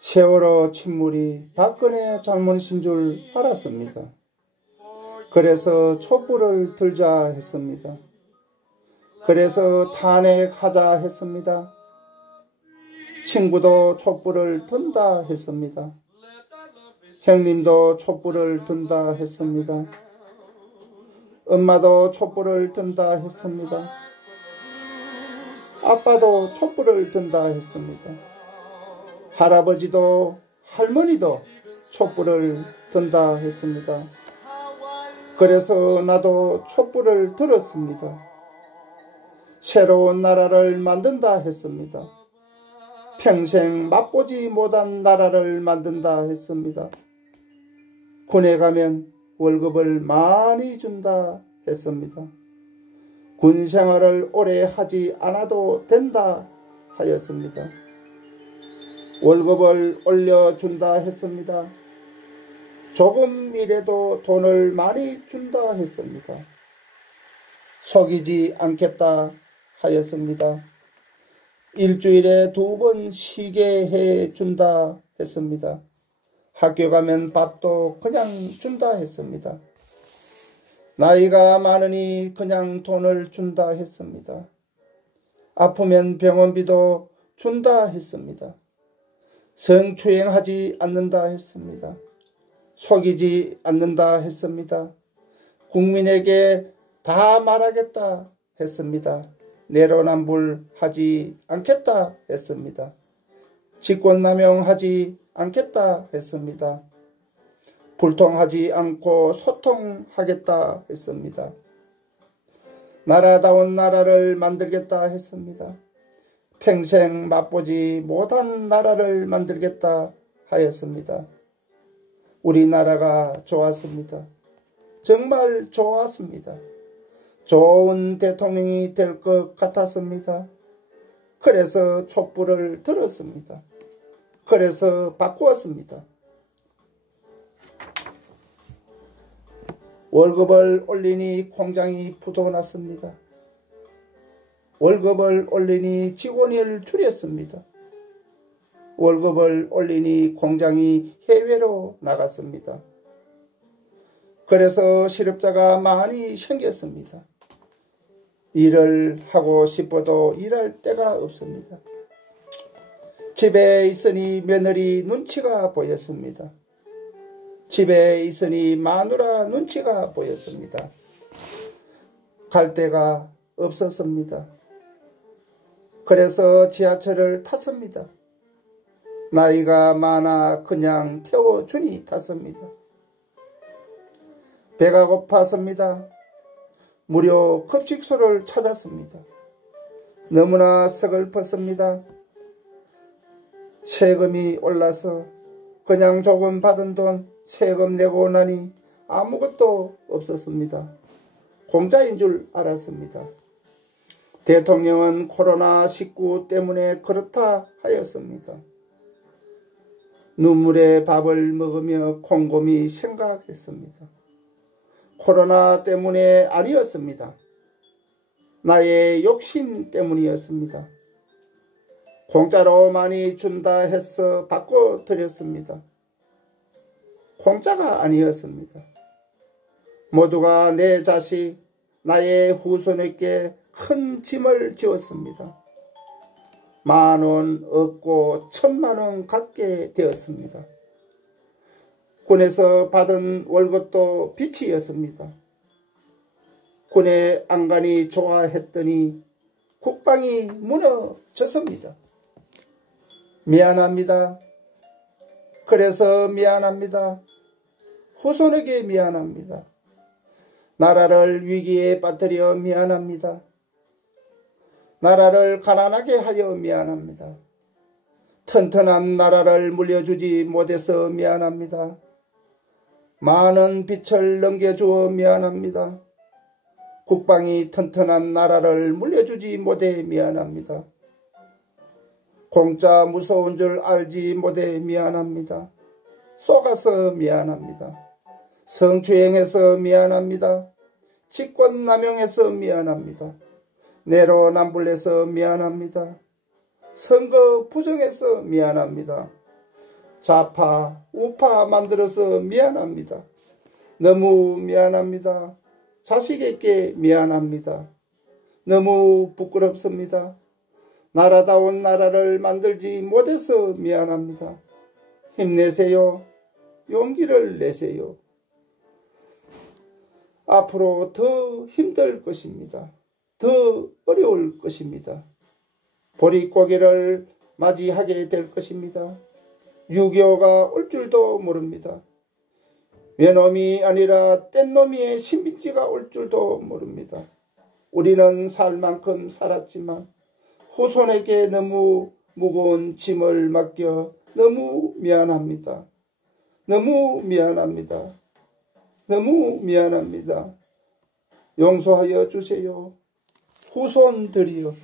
세월호 침몰이 박근혜 잘못인 줄 알았습니다. 그래서 촛불을 들자 했습니다. 그래서 탄핵하자 했습니다. 친구도 촛불을 든다 했습니다. 형님도 촛불을 든다 했습니다. 엄마도 촛불을 든다 했습니다. 아빠도 촛불을 든다 했습니다. 할아버지도 할머니도 촛불을 든다 했습니다. 그래서 나도 촛불을 들었습니다. 새로운 나라를 만든다 했습니다. 평생 맛보지 못한 나라를 만든다 했습니다. 군에 가면 월급을 많이 준다 했습니다. 군 생활을 오래 하지 않아도 된다 하였습니다. 월급을 올려준다 했습니다. 조금 일해도 돈을 많이 준다 했습니다. 속이지 않겠다 하였습니다. 일주일에 2번 쉬게 해준다 했습니다. 학교 가면 밥도 그냥 준다 했습니다. 나이가 많으니 그냥 돈을 준다 했습니다. 아프면 병원비도 준다 했습니다. 성추행하지 않는다 했습니다. 속이지 않는다 했습니다. 국민에게 다 말하겠다 했습니다. 내로남불하지 않겠다 했습니다. 직권남용하지 않겠다 했습니다. 불통하지 않고 소통하겠다 했습니다. 나라다운 나라를 만들겠다 했습니다. 평생 맛보지 못한 나라를 만들겠다 하였습니다. 우리나라가 좋았습니다. 정말 좋았습니다. 좋은 대통령이 될 것 같았습니다. 그래서 촛불을 들었습니다. 그래서 바꾸었습니다. 월급을 올리니 공장이 부도났습니다. 월급을 올리니 직원을 줄였습니다. 월급을 올리니 공장이 해외로 나갔습니다. 그래서 실업자가 많이 생겼습니다. 일을 하고 싶어도 일할 데가 없습니다. 집에 있으니 며느리 눈치가 보였습니다. 집에 있으니 마누라 눈치가 보였습니다. 갈 데가 없었습니다. 그래서 지하철을 탔습니다. 나이가 많아 그냥 태워주니 탔습니다. 배가 고팠습니다. 무료 급식소를 찾았습니다. 너무나 서글펐습니다. 세금이 올라서 그냥 조금 받은 돈 세금 내고 나니 아무것도 없었습니다. 공짜인 줄 알았습니다. 대통령은 코로나19 때문에 그렇다 하였습니다. 눈물의 밥을 먹으며 곰곰이 생각했습니다. 코로나 때문에 아니었습니다. 나의 욕심 때문이었습니다. 공짜로 많이 준다 해서 바꿔드렸습니다. 공짜가 아니었습니다. 모두가 내 자식, 나의 후손에게 큰 짐을 지었습니다. 10,000원 얻고 1,000,000원 갖게 되었습니다. 군에서 받은 월급도 빚이었습니다. 군에 안간히 좋아했더니 국방이 무너졌습니다. 미안합니다. 그래서 미안합니다. 후손에게 미안합니다. 나라를 위기에 빠뜨려 미안합니다. 나라를 가난하게 하여 미안합니다. 튼튼한 나라를 물려주지 못해서 미안합니다. 많은 빚을 넘겨주어 미안합니다. 국방이 튼튼한 나라를 물려주지 못해 미안합니다. 공짜 무서운 줄 알지 못해 미안합니다. 속아서 미안합니다. 성추행해서 미안합니다. 직권남용해서 미안합니다. 내로남불해서 미안합니다. 선거 부정해서 미안합니다. 좌파, 우파 만들어서 미안합니다. 너무 미안합니다. 자식에게 미안합니다. 너무 부끄럽습니다. 나라다운 나라를 만들지 못해서 미안합니다. 힘내세요. 용기를 내세요. 앞으로 더 힘들 것입니다. 더 어려울 것입니다. 보릿고개를 맞이하게 될 것입니다. 6.25가 올 줄도 모릅니다. 외놈이 아니라 뗀놈이의 신빈지가 올 줄도 모릅니다. 우리는 살 만큼 살았지만 후손에게 너무 무거운 짐을 맡겨 너무 미안합니다. 너무 미안합니다. 너무 미안합니다. 용서하여 주세요. 후손들이여.